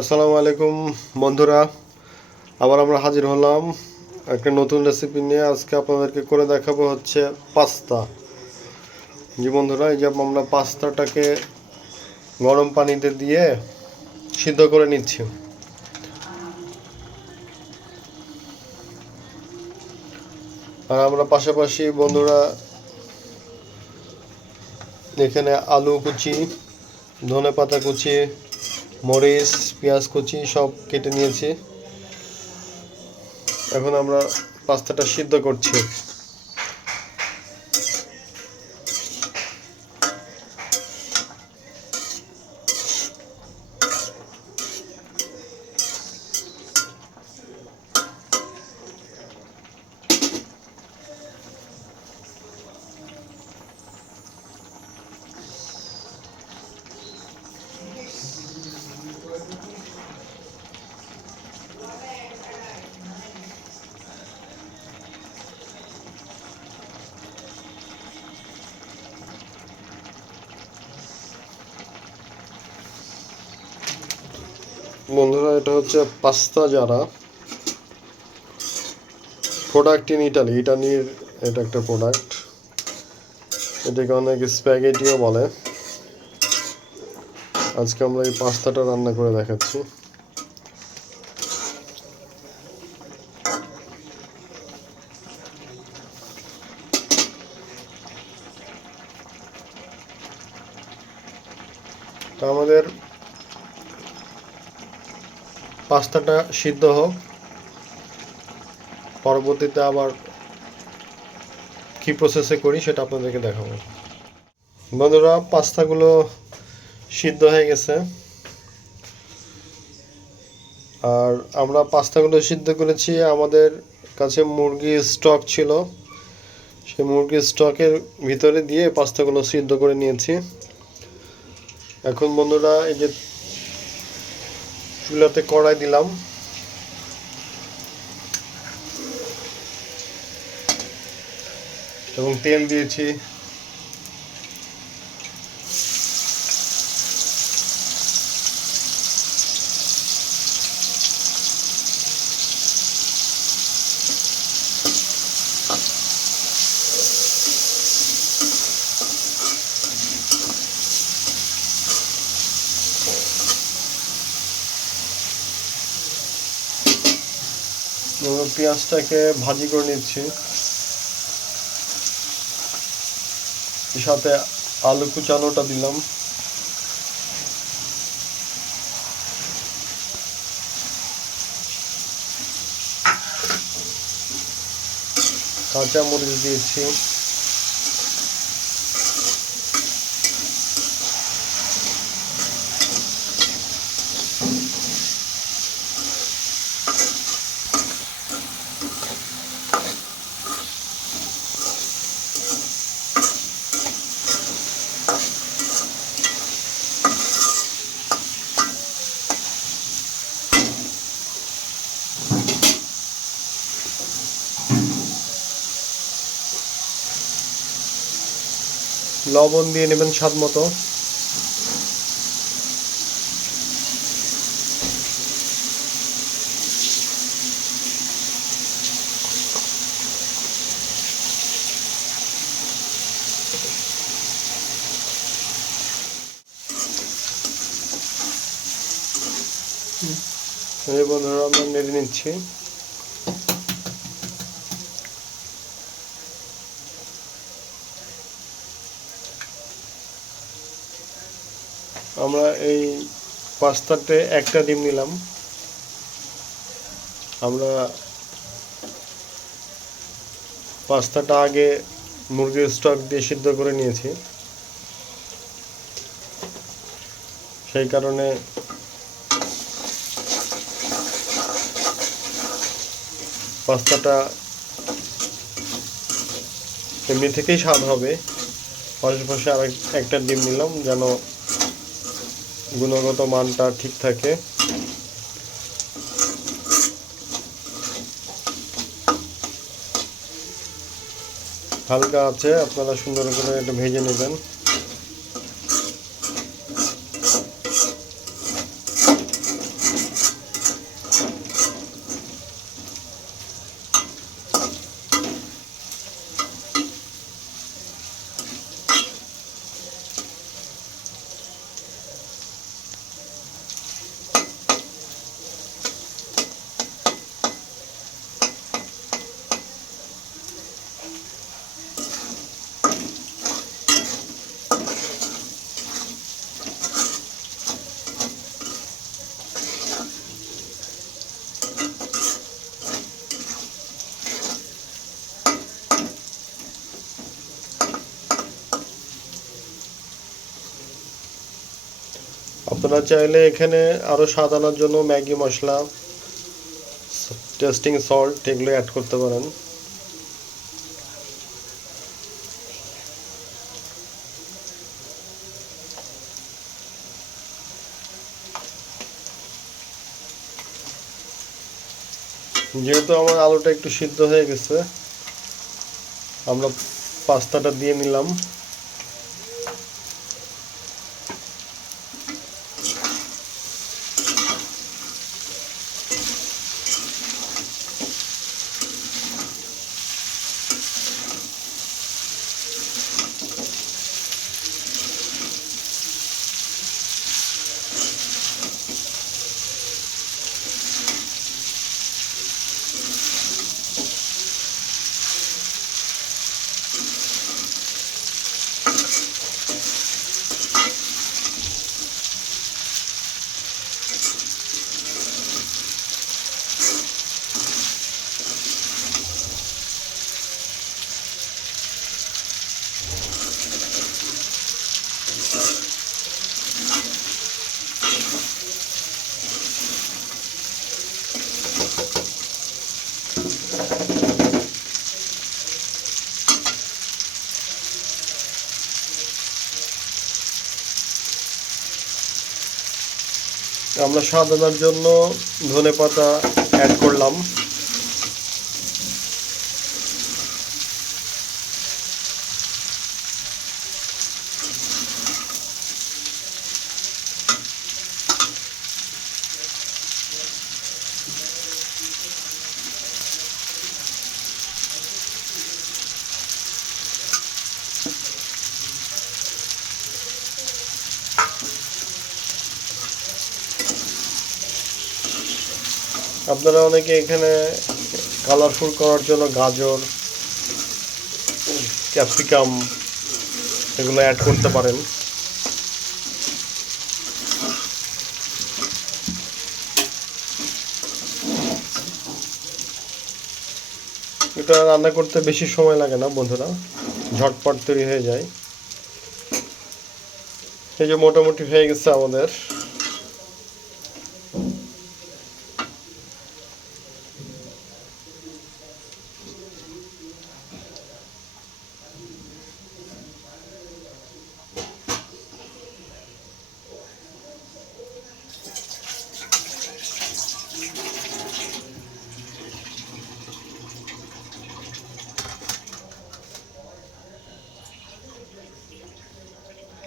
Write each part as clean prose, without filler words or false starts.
আসসালামু আলাইকুম বন্ধুরা, আবার আমরা হাজির হলাম একটা নতুন রেসিপি নিয়ে। আজকে আপনাদেরকে করে দেখাবো হচ্ছে পাস্তা। জি বন্ধুরা, এই যে আমরা পাস্তাটাকে গরম পানিতে দিয়ে সিদ্ধ করে নিচ্ছি। আর আমরা পাশাপাশি বন্ধুরা এখানে আলু কুচি, ধনেপাতা কুচি, মরিচ, পেঁয়াজ কুচি সব কেটে নিয়েছি। এখন আমরা পাস্তাটা সিদ্ধ করছি। বন্ধুরা, এটা হচ্ছে পাস্তা জারা, প্রোডাক্ট ইন ইটালির এটা একটা প্রোডাক্ট। এটাকে অনেক স্প্যাগেটিও বলে। আজকে আমরা এই পাস্তাটা রান্না করে দেখাচ্ছি। তো আমাদের পাস্তাটা সিদ্ধ হোক, পরবর্তীতে আবার কি প্রসেসে করি সেটা আপনাদেরকে দেখাবো। বন্ধুরা, পাস্তাগুলো সিদ্ধ হয়ে গেছে। আর আমরা পাস্তাগুলো সিদ্ধ করেছি, আমাদের কাছে মুরগির স্টক ছিল, সেই মুরগির স্টকের ভিতরে দিয়ে পাস্তাগুলো সিদ্ধ করে নিয়েছি। এখন বন্ধুরা, এই যে চুলাতে কড়াই দিলাম, এবং তেল দিয়েছি। পেঁয়াজটাকে ভাজি করে নিচ্ছি, সাথে আলু কুচানোটা দিলাম, কাঁচা মরিচ দিয়েছি, লবণ দিয়ে নেবেন স্বাদ মতো। এই বন্ধুরা, আমরা নেড়ে নিচ্ছি। আমরা এই পাস্তাতে একটা ডিম নিলাম। আমরা পাস্তাটা আগে মুরগির স্টক দিয়ে সিদ্ধ করে নিয়েছি, সেই কারণে পাস্তাটা এমনি থেকেই স্বাদ হবে। পাশাপাশি আর একটা ডিম নিলাম যেন গুণগত মানটা ঠিক থাকে। হালকা আছে, আপনারা সুন্দর করে এটা ভেজে নেবেন। আপনারা চাইলে এখানে আরও স্বাদ আনার জন্য ম্যাগি মশলা, টেস্টিং সল্ট এগুলো অ্যাড করতে পারেন। যেহেতু আমার আলুটা একটু সিদ্ধ হয়ে গেছে, আমরা পাস্তাটা দিয়ে নিলাম। আমরা স্বাদ আনার জন্য ধনেপাতা অ্যাড করলাম। আপনারা অনেকে এখানে কালারফুল করার জন্য গাজর, ক্যাপসিকাম এগুলো অ্যাড করতে পারেন। এটা রান্না করতে বেশি সময় লাগে না বন্ধুরা, ঝটপট তৈরি হয়ে যায়। এই যে মোটামুটি হয়ে গেছে আমাদের।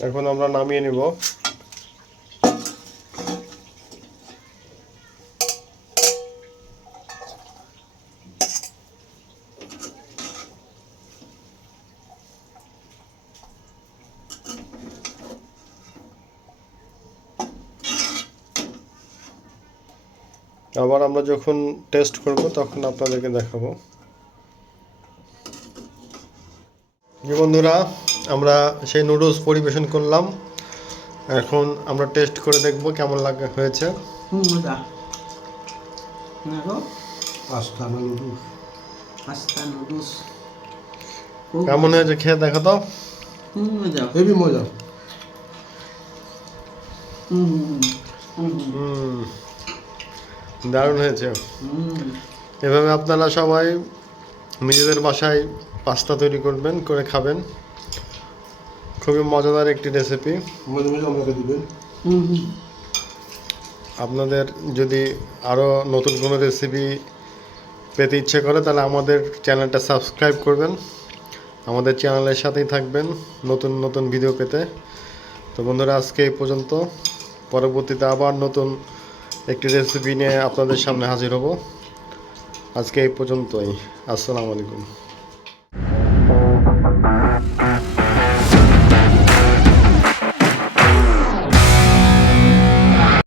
এখন আমরা নামিয়ে নিব। আবার আমরা যখন টেস্ট করব তখন আপনাদেরকে দেখাবো। যে বন্ধুরা, আমরা সেই নুডলস পরিবেশন করলাম। এখন আমরা টেস্ট করে দেখব কেমন লাগা হয়েছে। কেমন হয়েছে খেয়ে দেখো তো। হেভি মজা। দারুণ হয়েছে। এভাবে আপনারা সবাই নিজেদের বাসায় পাস্তা তৈরি করবেন, করে খাবেন। খুবই মজাদার একটি রেসিপি। আমাকে দিবেন। আপনাদের যদি আরও নতুন কোনো রেসিপি পেতে ইচ্ছে করে তাহলে আমাদের চ্যানেলটা সাবস্ক্রাইব করবেন, আমাদের চ্যানেলের সাথেই থাকবেন নতুন নতুন ভিডিও পেতে। তো বন্ধুরা, আজকে এই পর্যন্ত। পরবর্তীতে আবার নতুন একটি রেসিপি নিয়ে আপনাদের সামনে হাজির হব। আজকে এই পর্যন্তই। আসসালামু আলাইকুম।